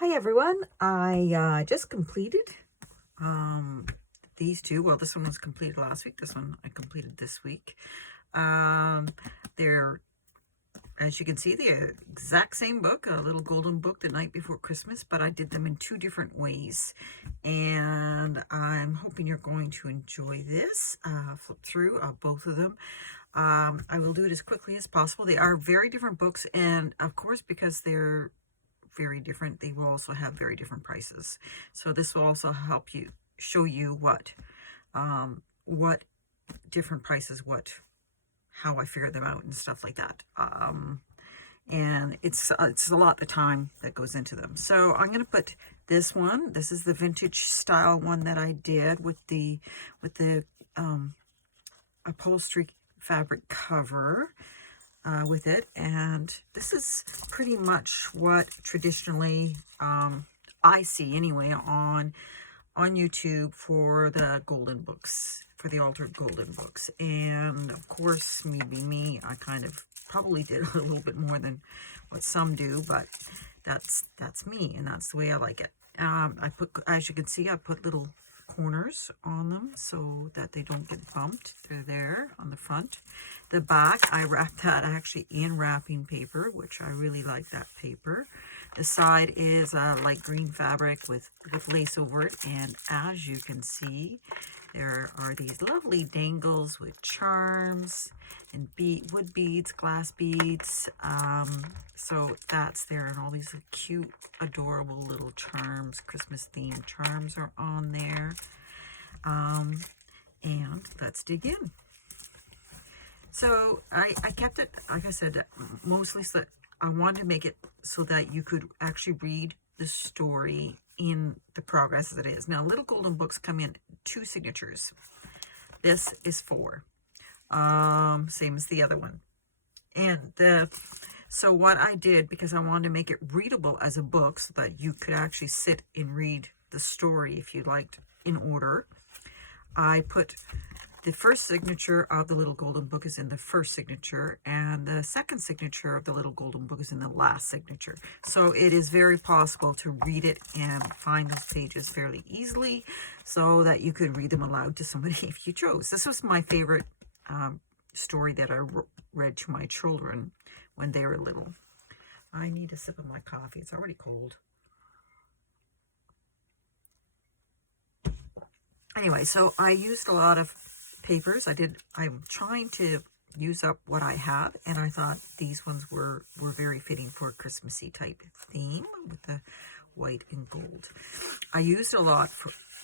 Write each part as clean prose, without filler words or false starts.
Hi everyone. I just completed these two. Well, this one was completed last week. This one I completed this week. They're, as you can see, the exact same book, a little golden book, The Night Before Christmas, but I did them in two different ways. And I'm hoping you're going to enjoy this. Flip through both of them. I will do it as quickly as possible. They are very different books, and of course, because they're very different, they will also have very different prices. So this will also help you show you what different prices, how I figure them out and stuff like that. And it's a lot of time that goes into them. So I'm going to put this one. This is the vintage style one that I did with the upholstery fabric cover. With it, and this is pretty much what traditionally I see anyway on YouTube for the golden books, for the altered golden books. And of course, me, I kind of probably did a little bit more than what some do, but that's me, and that's the way I like it. I put, as you can see, I put little corners on them so that they don't get bumped. They're there on the front. The back, I wrapped that actually in wrapping paper, which I really like that paper. The side is light green fabric with lace over it, and as you can see, there are these lovely dangles with charms and wood beads, glass beads. So that's there, and all these cute, adorable little charms, Christmas themed charms are on there. And let's dig in. So I kept it, like I said, mostly so that I wanted to make it so that you could actually read the story in the progress as it is. Now, little golden books come in 2 signatures. This is 4. Same as the other one. And so what I did, because I wanted to make it readable as a book so that you could actually sit and read the story if you liked in order, I put the first signature of the little golden book is in the first signature, and the second signature of the little golden book is in the last signature. So it is very possible to read it and find those pages fairly easily so that you could read them aloud to somebody if you chose. This was my favorite story that I read to my children when they were little. I need a sip of my coffee. It's already cold. Anyway, so I used a lot of papers. I'm trying to use up what I have, and I thought these ones were very fitting for a Christmassy type theme with the white and gold. I used a lot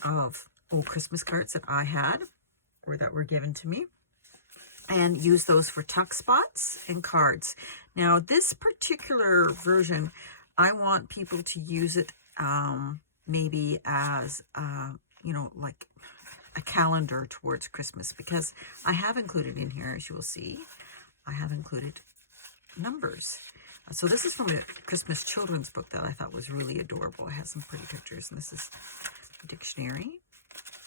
of old Christmas cards that I had or that were given to me, and used those for tuck spots and cards. Now, this particular version, I want people to use it maybe as like a calendar towards Christmas, because I have included in here, as you will see, I have included numbers. So this is from a Christmas children's book that I thought was really adorable. It has some pretty pictures, and this is the dictionary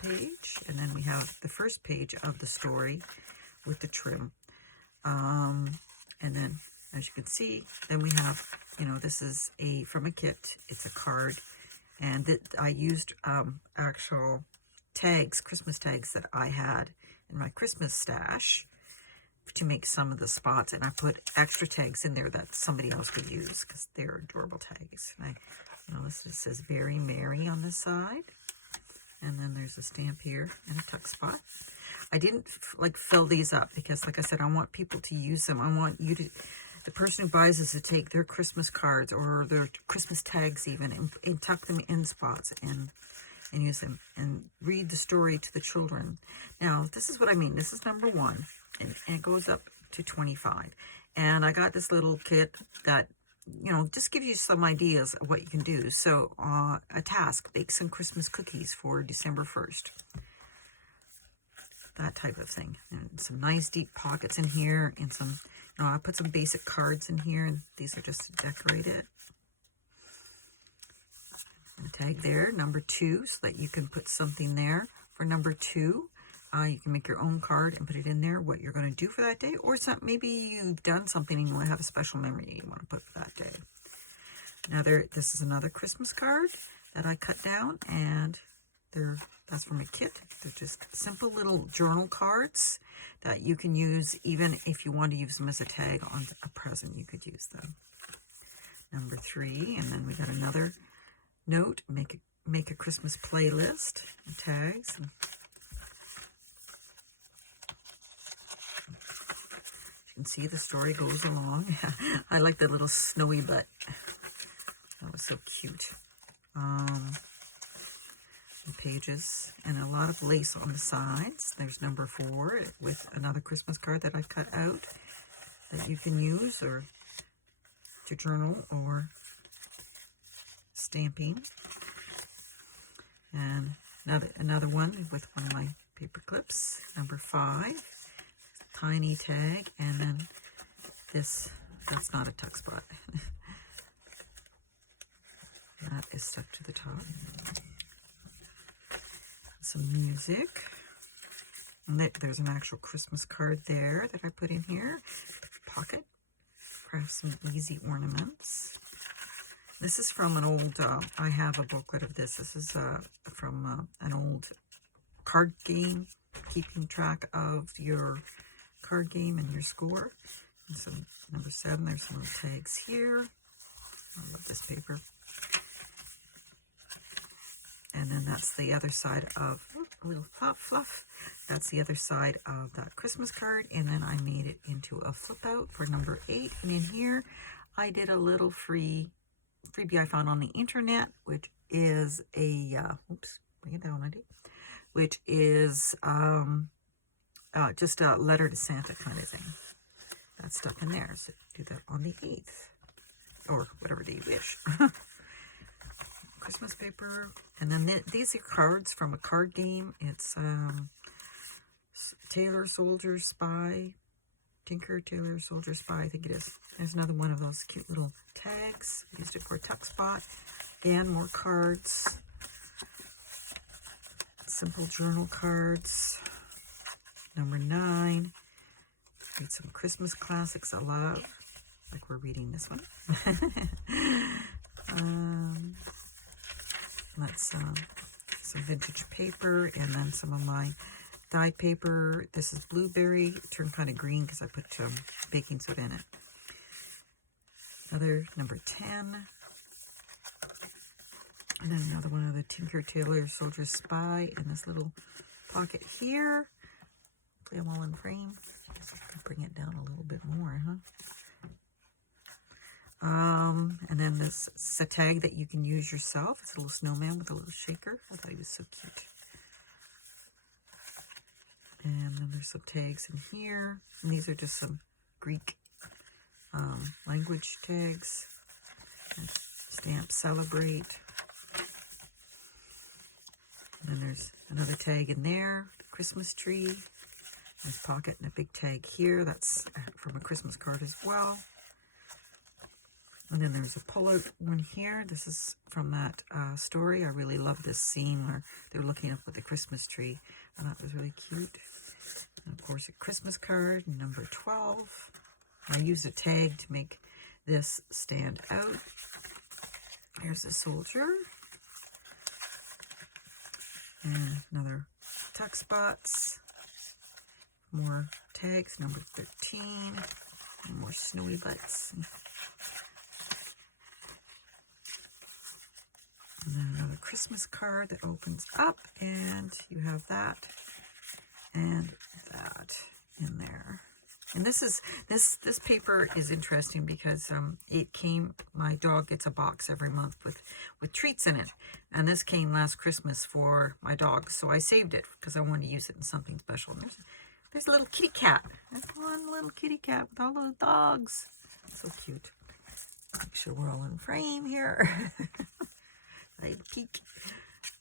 page, and then we have the first page of the story with the trim. And then, as you can see, then we have, this is from a kit. It's a card, and I used actual tags, Christmas tags that I had in my Christmas stash to make some of the spots, and I put extra tags in there that somebody else could use because they're adorable tags. And this says "Very Merry" on this side, and then there's a stamp here and a tuck spot. I didn't fill these up because, like I said, I want people to use them. I want the person who buys this, to take their Christmas cards or their Christmas tags even and tuck them in spots and use them and read the story to the children. Now, this is what I mean. This is number 1, and it goes up to 25. And I got this little kit that, just gives you some ideas of what you can do. So, a task, bake some Christmas cookies for December 1st. That type of thing. And some nice deep pockets in here, and some, I put some basic cards in here, and these are just to decorate it. And tag there, number 2, so that you can put something there for number 2. You can make your own card and put it in there, what you're going to do for that day, or maybe you've done something and you want to have a special memory you want to put for that day. This is another Christmas card that I cut down, and that's from a kit. They're just simple little journal cards that you can use even if you want to use them as a tag on a present. You could use them. Number 3, and then we got another note. Make a Christmas playlist. Tags. You can see the story goes along. I like the little snowy butt. That was so cute. Pages and a lot of lace on the sides. There's number 4 with another Christmas card that I cut out that you can use or to journal or stamping. And another one with one of my paper clips. Number 5, tiny tag, and then that's not a tuck spot. That is stuck to the top. Some music. And there's an actual Christmas card there that I put in here. Pocket. Craft some easy ornaments. This is from an old, I have a booklet of this. This is from an old card game, keeping track of your card game and your score. And so number 7, there's some little tags here. I love this paper. And then that's the other side of, a little fluff. That's the other side of that Christmas card. And then I made it into a flip out for number 8. And in here, I did a little freebie I found on the internet, which is a, oops, bring it down, Andy, which is just a letter to Santa kind of thing. That's stuck in there. So do that on the 8th, or whatever day you wish. Christmas paper, and then these are cards from a card game. It's Tailor, Soldier, Spy, Tinker, Tailor, Soldier, Spy, I think it is. There's another one of those cute little tags. Used it for a tuck spot. Again, more cards. Simple journal cards. Number 9. Read some Christmas classics I love. Like we're reading this one. That's some vintage paper, and then some of my dyed paper. This is blueberry. It turned kind of green because I put baking soda in it. Another number 10. And then another one of the Tinker, Tailor, Soldier, Spy in this little pocket here. Hopefully I'm all in frame. I guess I can bring it down a little bit more, huh? And then this is a tag that you can use yourself. It's a little snowman with a little shaker. I thought he was so cute. And then there's some tags in here. And these are just some Greek language tags. Stamp Celebrate. And then there's another tag in there. Christmas tree. Nice pocket and a big tag here. That's from a Christmas card as well. And then there's a pull-out one here. This is from that story. I really love this scene where they're looking up at the Christmas tree. I thought it was really cute. And of course, a Christmas card, number 12. I used a tag to make this stand out. Here's a soldier. And another tuck spots. More tags, number 13. And more snowy butts. And then another Christmas card that opens up, and you have that and that in there. And this paper is interesting because it came, my dog gets a box every month with treats in it, and this came last Christmas for my dog, so I saved it because I wanted to use it in something special. And there's a little kitty cat. There's one little kitty cat with all those dogs. So cute. Make sure we're all in frame here. I peek.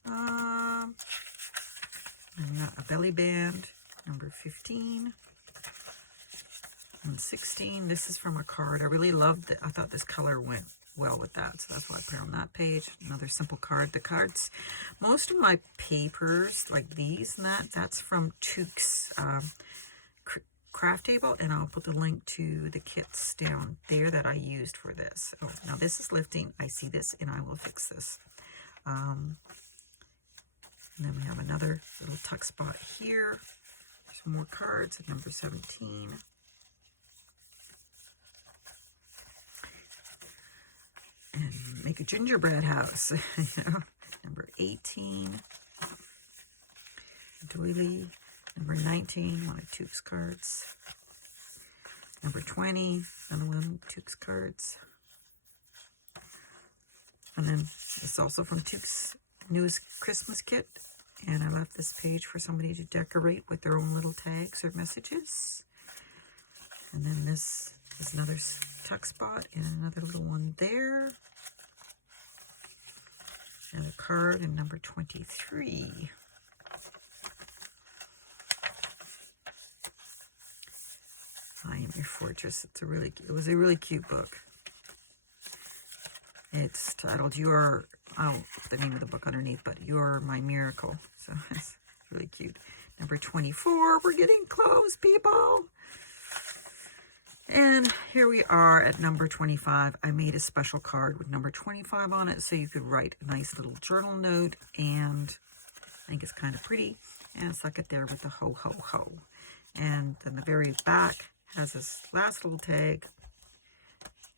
And we got a belly band, number 15 and 16. This is from a card. I really loved it. I thought this color went well with that, so that's why I put it on that page. Another simple card. The cards, most of my papers, like these and that's from Took's craft table, and I'll put the link to the kits down there that I used for this. Oh, now this is lifting. I see this, and I will fix this. And then we have another little tuck spot here. Some more cards at number 17. And make a gingerbread house. Number 18. Doily. Number 19, one of Tukes cards. Number 20, another one of Tukes cards. And then it's also from Tukes' newest Christmas kit. And I left this page for somebody to decorate with their own little tags or messages. And then this is another tuck spot and another little one there. Another card in number 23. I Am Your Fortress. It was a really cute book. It's titled I'll put the name of the book underneath, but You're My Miracle. So it's really cute. Number 24, we're getting close, people. And here we are at number 25. I made a special card with number 25 on it so you could write a nice little journal note, and I think it's kind of pretty. And stuck it there with the ho, ho, ho. And then the very back has this last little tag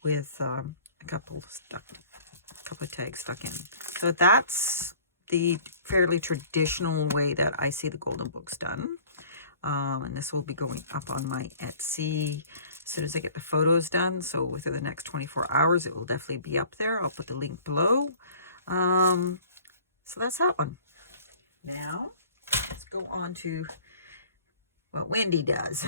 with a couple of tags stuck in. So that's the fairly traditional way that I see the Golden Books done. And this will be going up on my Etsy as soon as I get the photos done. So within the next 24 hours, it will definitely be up there. I'll put the link below. So that's that one. Now, let's go on to what Wendy does.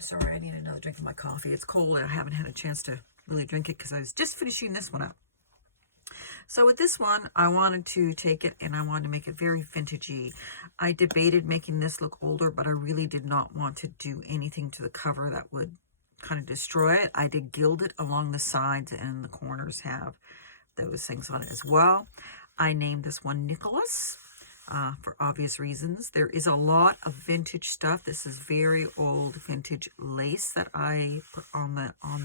Sorry, I need another drink of my coffee. It's cold and I haven't had a chance to really drink it because I was just finishing this one up. So with this one, I wanted to take it and I wanted to make it very vintagey. I debated making this look older, but I really did not want to do anything to the cover that would kind of destroy it. I did gild it along the sides, and the corners have those things on it as well. I named this one Nicholas. For obvious reasons. There is a lot of vintage stuff. This is very old vintage lace that I put on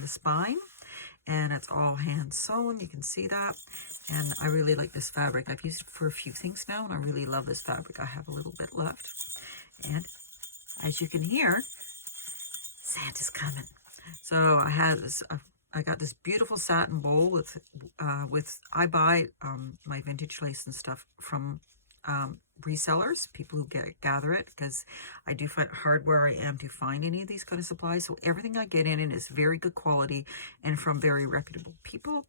the spine, and it's all hand sewn. You can see that, and I really like this fabric. I've used it for a few things now, and I really love this fabric. I have a little bit left, and as you can hear, Santa's coming. So I had this. I got this beautiful satin bowl with I buy my vintage lace and stuff from resellers, people who gather it, because I do find it hard where I am to find any of these kind of supplies. So everything I get in it is very good quality and from very reputable people.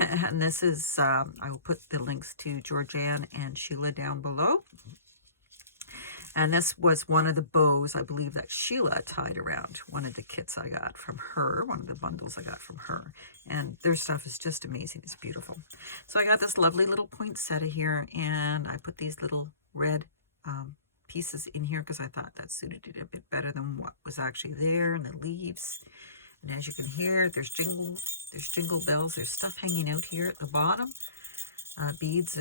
And this is, I will put the links to Georgianne and Sheila down below. And this was one of the bows, I believe, that Sheila tied around one of the kits I got from her, one of the bundles I got from her. And their stuff is just amazing. It's beautiful. So I got this lovely little poinsettia here, and I put these little red pieces in here because I thought that suited it a bit better than what was actually there, and the leaves. And as you can hear, there's jingle bells. There's stuff hanging out here at the bottom, beads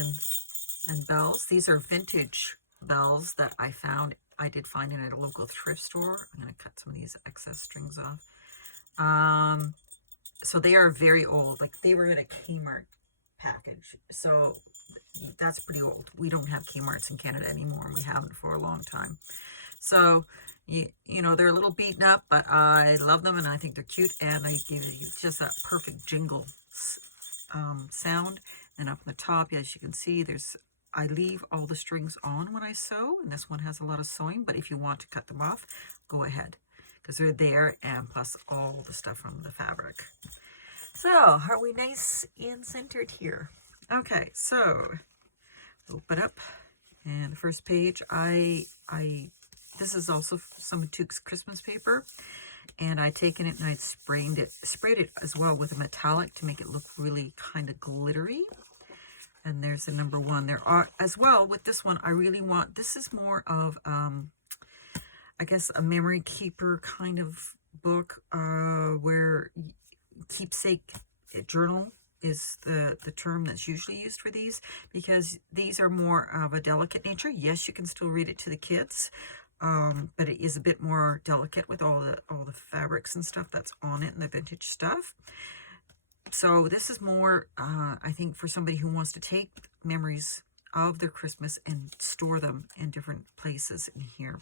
and bells. These are vintage bells that I found. I did find it at a local thrift store. I'm going to cut some of these excess strings off. So they are very old. Like, they were in a Kmart package. So that's pretty old. We don't have Kmarts in Canada anymore, and we haven't for a long time. So, you know, they're a little beaten up, but I love them, and I think they're cute, and they give you just that perfect jingle sound. And up on the top, as you can see, I leave all the strings on when I sew, and this one has a lot of sewing, but if you want to cut them off, go ahead, because they're there, and plus all the stuff from the fabric. So, are we nice and centered here? Okay, so open up, and the first page, this is also some Tukes Christmas paper, and I'd taken it and I'd sprayed it as well with a metallic to make it look really kind of glittery. And there's the number one. There are, as well, with this one, I really want, this is more of, I guess, a memory keeper kind of book, where keepsake journal is the term that's usually used for these, because these are more of a delicate nature. Yes, you can still read it to the kids, but it is a bit more delicate with all the fabrics and stuff that's on it and the vintage stuff. So this is more, I think, for somebody who wants to take memories of their Christmas and store them in different places in here.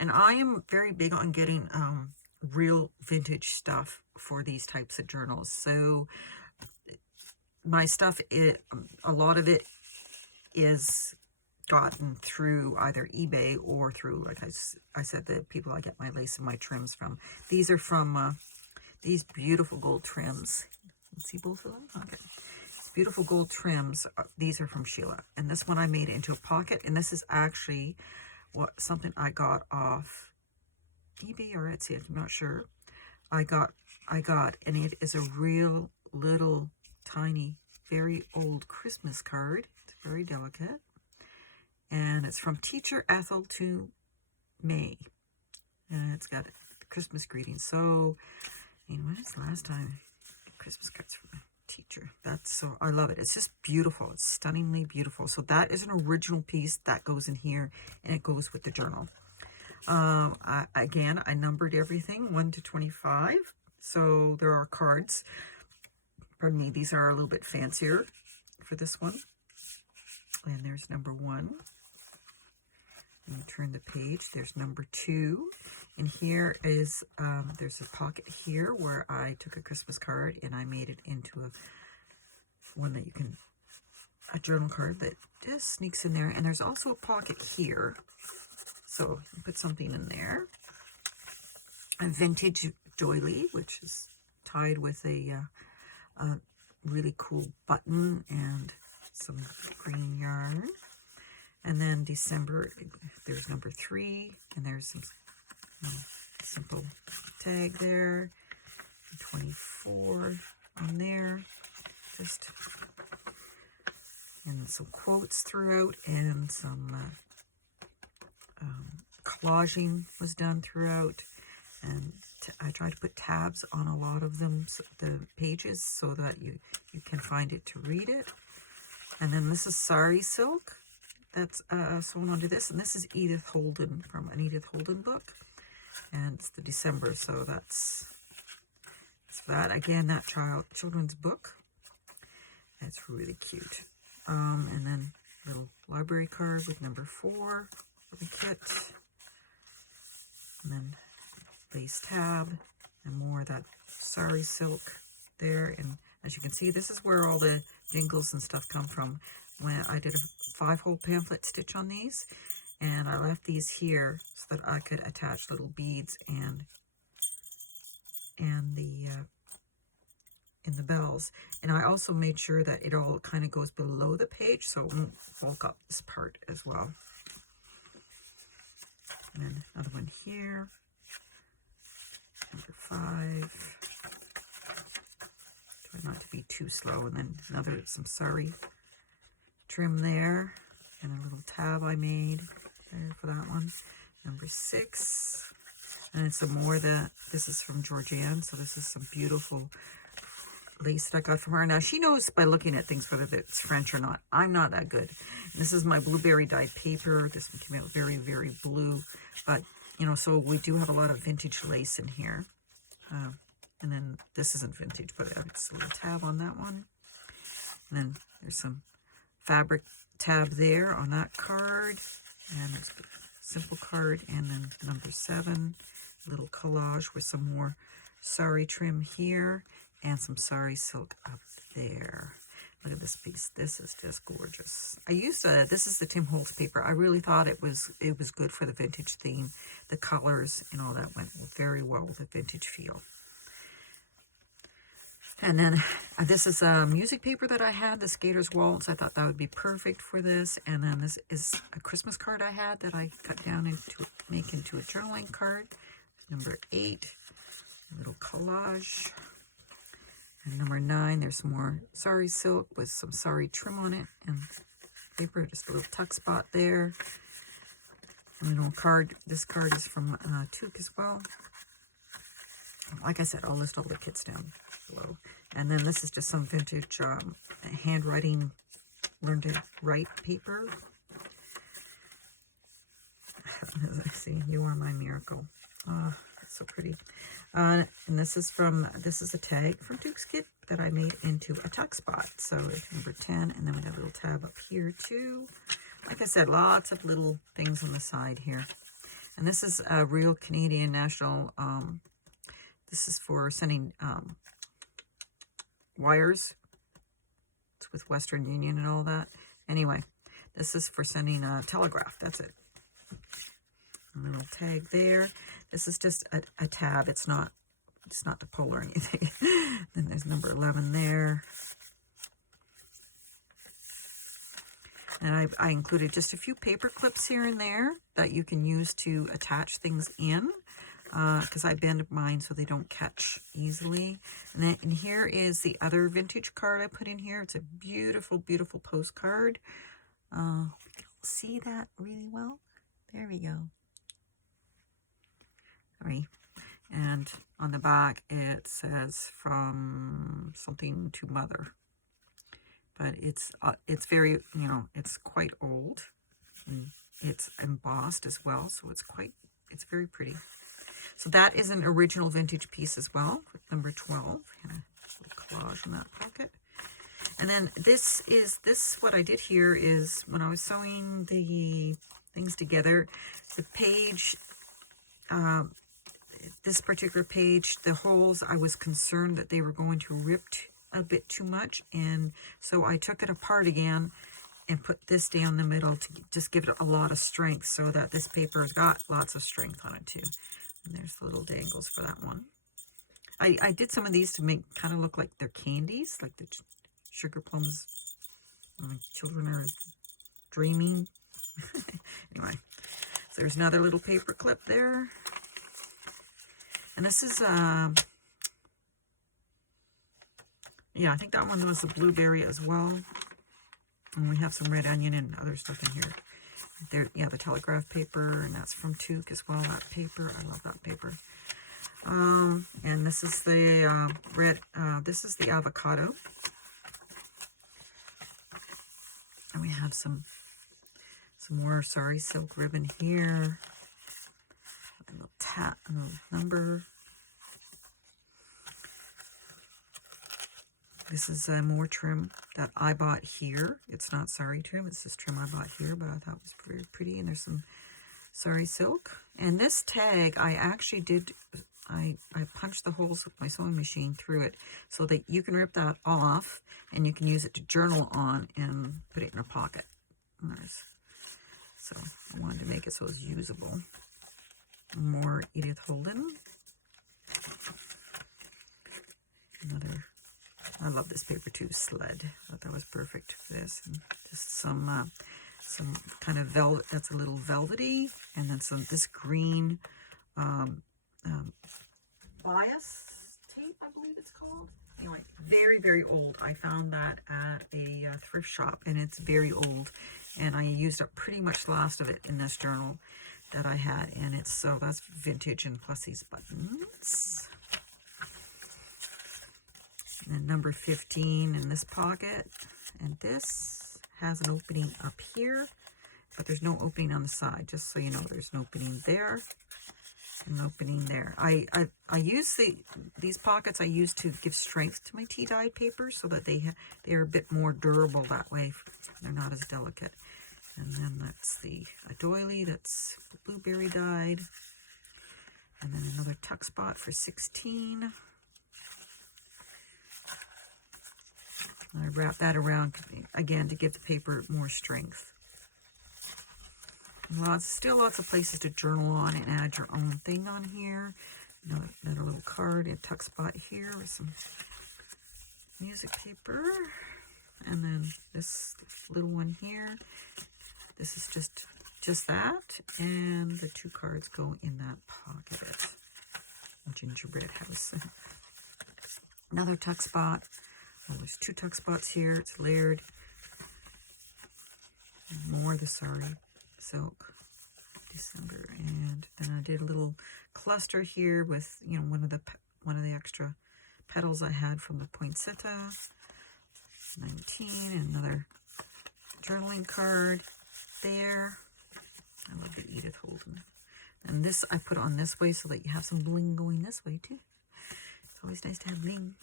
And I am very big on getting real vintage stuff for these types of journals. So my stuff, a lot of it is gotten through either eBay or through, like I said, the people I get my lace and my trims from. These are from these beautiful gold trims. See both of them? Okay. Beautiful gold trims. These are from Sheila. And this one I made into a pocket. And this is actually something I got off eBay or Etsy. I'm not sure. I got, and it is a real little tiny, very old Christmas card. It's very delicate. And it's from Teacher Ethel to May. And it's got Christmas greetings. So, when is the last time Christmas cards from a teacher? I love it. It's just beautiful. It's stunningly beautiful. So that is an original piece that goes in here, and it goes with the journal. Again, I numbered everything 1 to 25. So there are cards. Pardon me, these are a little bit fancier for this one. And there's number 1. Let me turn the page. There's number 2. And here is, there's a pocket here where I took a Christmas card and I made it into one that you can, a journal card that just sneaks in there. And there's also a pocket here. So you put something in there. A vintage doily, which is tied with a really cool button and some green yarn. And then December, there's number 3, and there's some simple tag there. 24 on there. And some quotes throughout, and some collaging was done throughout. And I try to put tabs on a lot of them, the pages, so that you can find it to read it. And then this is Sari Silk. That's sewn onto this. And this is Edith Holden, from an Edith Holden book. And it's the December, so that's that. Again, that children's book. That's really cute. And then little library card with number 4 for the kit. And then lace tab and more of that Sari Silk there. And as you can see, this is where all the jingles and stuff come from. When I did a 5-hole pamphlet stitch on these, and I left these here so that I could attach little beads and the bells. And I also made sure that it all kind of goes below the page, so it won't bulk up this part as well. And then another one here, number 5. Try not to be too slow. And then some Sari trim there, and a little tab I made there for that one. Number 6, and some more this is from Georgianne, so this is some beautiful lace that I got from her. Now, she knows by looking at things whether it's French or not. I'm not that good. And this is my blueberry dyed paper. This one came out very, very blue, but, so we do have a lot of vintage lace in here. And then this isn't vintage, but it's a little tab on that one. And then there's some fabric tab there on that card, and it's a simple card. And then number 7, little collage with some more Sari trim here and some Sari Silk up there. Look at this piece. This is just gorgeous. I used this is the Tim Holtz paper. I really thought it was good for the vintage theme. The colors and all that went very well with the vintage feel. And then this is a music paper that I had, the Skater's Waltz. I thought that would be perfect for this. And then this is a Christmas card I had that I cut down make into a journaling card. Number 8, a little collage. And number 9, there's some more Sari Silk with some Sari trim on it. And paper, just a little tuck spot there. And a little card. This card is from Toque as well. Like I said, I'll list all the kits down below. And then this is just some vintage handwriting, learn to write paper. Let's see, You Are My Miracle. Oh, that's so pretty. And this is a tag from Duke's Kit that I made into a tuck spot. So it's number 10, and then we have a little tab up here too. Like I said, lots of little things on the side here. And this is a Real Canadian National, this is for sending wires. It's with Western Union and all that. Anyway, this is for sending a telegraph. That's it. A little tag there. This is just a tab. It's not to pull or anything. Then there's number 11 there. And I included just a few paper clips here and there that you can use to attach things in, because I bend mine so they don't catch easily. And here is the other vintage card I put in here. It's a beautiful, beautiful postcard. We can see that really well. There we go. Sorry. And on the back it says From Something to Mother. But it's very, it's quite old. And it's embossed as well, so it's very pretty. So that is an original vintage piece as well, number 12. And a little collage in that pocket. And then what I did here is when I was sewing the things together, the page, this particular page, the holes, I was concerned that they were going to rip a bit too much, and so I took it apart again and put this down the middle to just give it a lot of strength, so that this paper has got lots of strength on it too. And there's the little dangles for that one. I did some of these to make kind of look like they're candies, like the sugar plums. My children are dreaming. Anyway, so there's another little paper clip there. And this is yeah, I think that one was the blueberry as well. And we have some red onion and other stuff in here. There, yeah, the telegraph paper, and that's from Tuke as well, that paper. I love that paper. And this is the this is the avocado. And we have some more Sari silk ribbon here. A little number. This is more trim that I bought here. It's not Sari trim. It's this trim I bought here, but I thought it was very pretty. And there's some Sari silk. And this tag, I actually did, I punched the holes with my sewing machine through it so that you can rip that off and you can use it to journal on and put it in a pocket. Nice. So I wanted to make it so it's usable. More Edith Holden. Another, I love this paper too, Sled. I thought that was perfect for this. And just some kind of velvet, that's a little velvety. And then this green bias tape, I believe it's called. Anyway, very, very old. I found that at a thrift shop, and it's very old. And I used up pretty much the last of it in this journal that I had. And so that's vintage, and plus these buttons. And then number 15 in this pocket. And this has an opening up here, but there's no opening on the side, just so you know. There's an opening there. An opening there. I use these pockets I use to give strength to my tea dyed paper so that they're a bit more durable that way. They're not as delicate. And then that's a doily that's blueberry dyed. And then another tuck spot for 16. I wrap that around again to give the paper more strength. Still lots of places to journal on and add your own thing on here. Another little card, a tuck spot here with some music paper. And then this little one here. This is just that. And the 2 cards go in that pocket. Gingerbread house. Another tuck spot. Oh, there's 2 tuck spots here. It's layered. More of the Sari silk, December, and then I did a little cluster here with one of the extra petals I had from the poinsettia. 19, and another journaling card there. I love the Edith Holden. And this I put on this way so that you have some bling going this way too. It's always nice to have bling.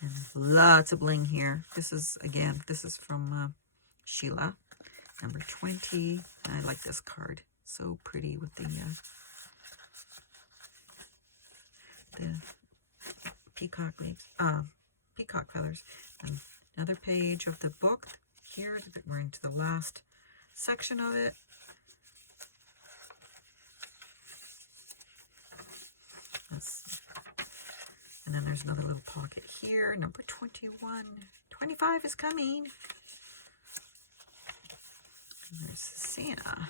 And lots of bling here. This is, again, this is from Sheila, number 20. I like this card. So pretty with the peacock leaves, peacock feathers. And another page of the book here. We're into the last section of it. And then there's another little pocket here, number 21. 25 is coming. And there's Santa.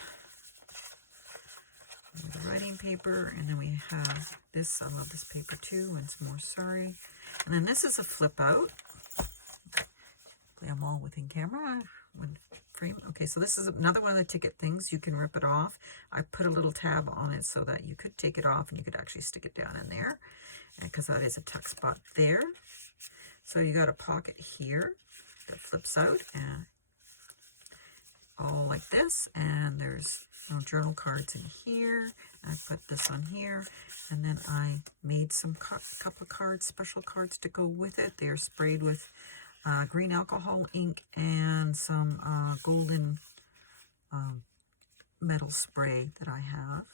And the writing paper, and then we have this. I love this paper too. Once more, sorry. And then this is a flip out. I'm all within camera. One frame. Okay, so this is another one of the ticket things. You can rip it off. I put a little tab on it so that you could take it off and you could actually stick it down in there, because that is a tuck spot there. So you got a pocket here that flips out and all like this, and there's journal cards in here. I put this on here, and then I made some couple of cards, special cards to go with it. They are sprayed with green alcohol ink and some golden metal spray that I have.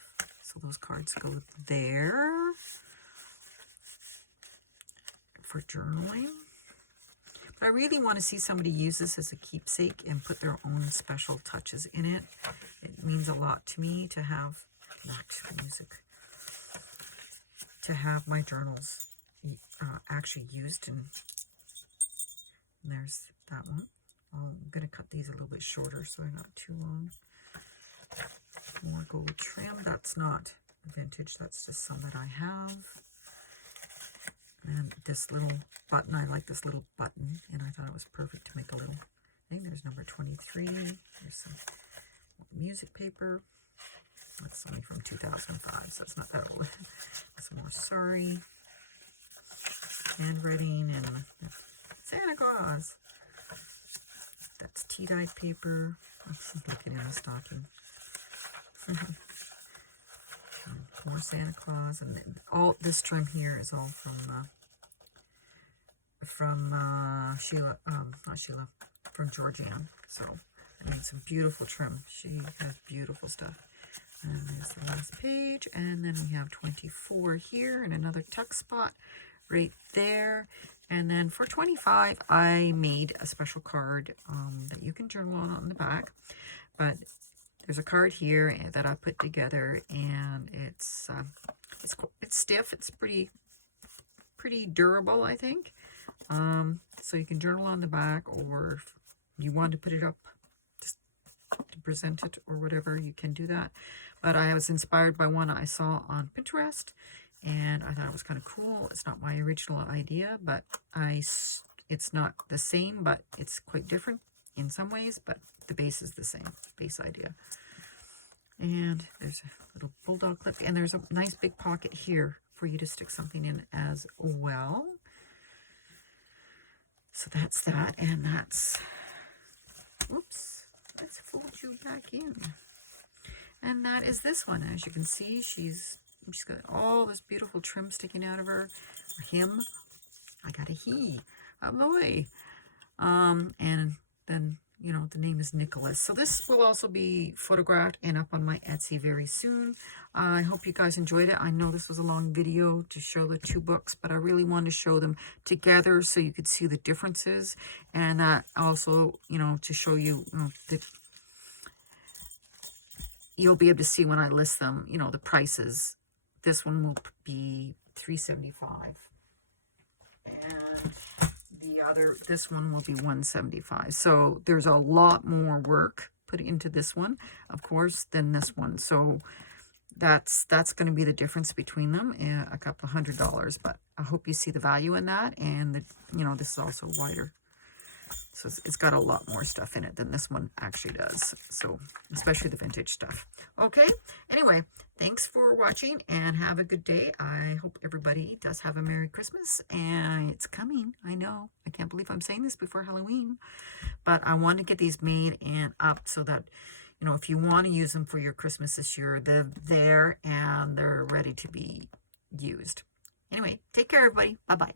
So those cards go there for journaling. But I really want to see somebody use this as a keepsake and put their own special touches in it. It means a lot to me to have music, to have my journals actually used. And there's that one. I'm going to cut these a little bit shorter so they're not too long. More gold trim. That's not vintage. That's just some that I have. And this little button, I like this little button, and I thought it was perfect to make a little thing. There's number 23. There's some music paper. That's only from 2005, so it's not that old. Some more sorry. Handwriting and Santa Claus. That's tea-dyed paper. I'm looking in the stocking. More Santa Claus, and all this trim here is all from Sheila, not Sheila, from Georgianne. So I made some beautiful trim. She has beautiful stuff. And there's the last page, and then we have 24 here, and another tuck spot right there. And then for 25, I made a special card that you can journal on the back. But there's a card here that I put together, and it's stiff. It's pretty durable, I think. So you can journal on the back, or if you want to put it up just to present it or whatever, you can do that. But I was inspired by one I saw on Pinterest, and I thought it was kind of cool. It's not my original idea, but it's not the same, but it's quite different in some ways, but the base is the same, base idea. And there's a little bulldog clip, and there's a nice big pocket here for you to stick something in as well. So that's that, and that's, oops, let's fold you back in. And that is this one. As you can see, she's got all this beautiful trim sticking out of her. For him, I got a he, a boy. And then, you know, the name is Nicholas. So this will also be photographed and up on my Etsy very soon. I hope you guys enjoyed it. I know this was a long video to show the two books, but I really wanted to show them together so you could see the differences. And also, you know, to show you, that you'll be able to see when I list them, you know, the prices. This one will be $3.75. And this one will be $1.75. So there's a lot more work put into this one, of course, than this one. So that's going to be the difference between them, a couple of $100. But I hope you see the value in that. And you know, this is also wider. So it's got a lot more stuff in it than this one actually does. So, especially the vintage stuff. Okay, anyway, thanks for watching and have a good day. I hope everybody does have a Merry Christmas. And it's coming, I know. I can't believe I'm saying this before Halloween. But I want to get these made and up so that, you know, if you want to use them for your Christmas this year, they're there and they're ready to be used. Anyway, take care, everybody. Bye-bye.